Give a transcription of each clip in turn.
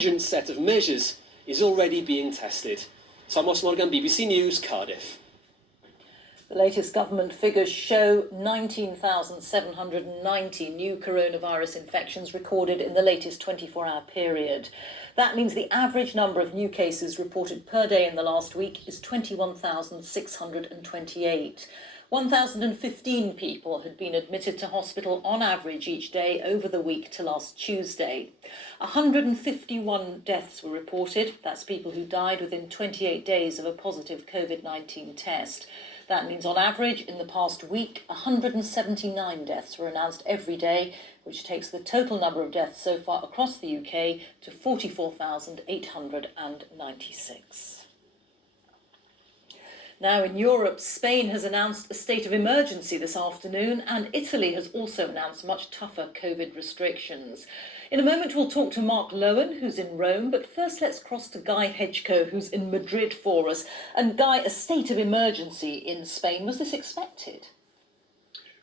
Urgent set of measures is already being tested. Thomas Morgan, BBC News, Cardiff. The latest government figures show 19,790 new coronavirus infections recorded in the latest 24-hour period. That means the average number of new cases reported per day in the last week is 21,628. 1,015 people had been admitted to hospital on average each day over the week to last Tuesday. 151 deaths were reported. That's people who died within 28 days of a positive COVID-19 test. That means on average, in the past week, 179 deaths were announced every day, which takes the total number of deaths so far across the UK to 44,896. Now in Europe, Spain has announced a state of emergency this afternoon, and Italy has also announced much tougher COVID restrictions. In a moment, we'll talk to Mark Lowen, who's in Rome, but first let's cross to Guy Hedgecoe, who's in Madrid for us. And Guy, a state of emergency in Spain, was this expected?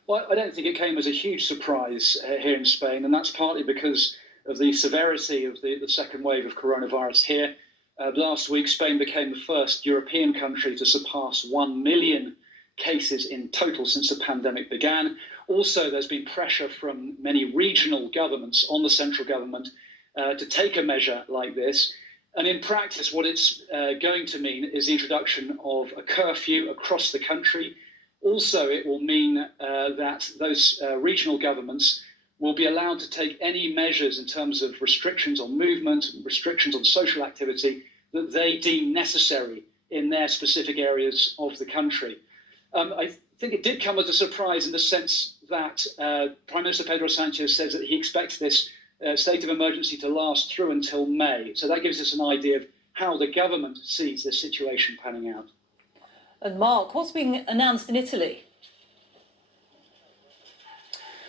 Well, I don't think it came as a huge surprise here in Spain, and that's partly because of the severity of the second wave of coronavirus here. Last week, Spain became the first European country to surpass 1 million cases in total since the pandemic began. Also, there's been pressure from many regional governments on the central government to take a measure like this. And in practice, what it's going to mean is the introduction of a curfew across the country. Also, it will mean that those regional governments will be allowed to take any measures in terms of restrictions on movement, restrictions on social activity that they deem necessary in their specific areas of the country. I think it did come as a surprise in the sense that Prime Minister Pedro Sanchez says that he expects this state of emergency to last through until May. So that gives us an idea of how the government sees this situation panning out. And Mark, what's being announced in Italy?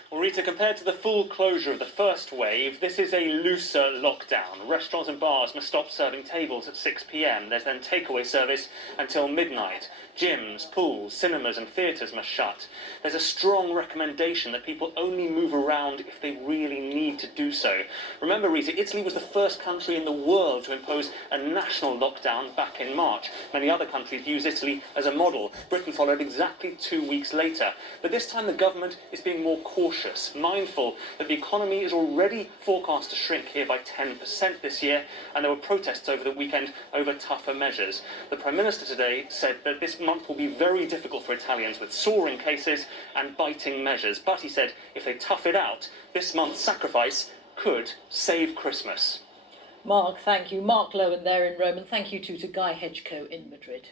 Well, Rita, compared to the full closure of the first wave, this is a looser lockdown. Restaurants and bars must stop serving tables at 6 p.m. There's then takeaway service until midnight. Gyms, pools, cinemas and theatres must shut. There's a strong recommendation that people only move around if they really need to do so. Remember, Rita, Italy was the first country in the world to impose a national lockdown back in March. Many other countries use Italy as a model. Britain followed exactly 2 weeks later. But this time the government is being more cautious, mindful that the economy is already forecast to shrink here by 10% this year, and there were protests over the weekend over tougher measures. The Prime Minister today said that this month will be very difficult for Italians with soaring cases and biting measures, but he said if they tough it out, this month's sacrifice could save Christmas. Mark, thank you. Mark Lowen there in Rome, and thank you too to Guy Hedgecoe in Madrid.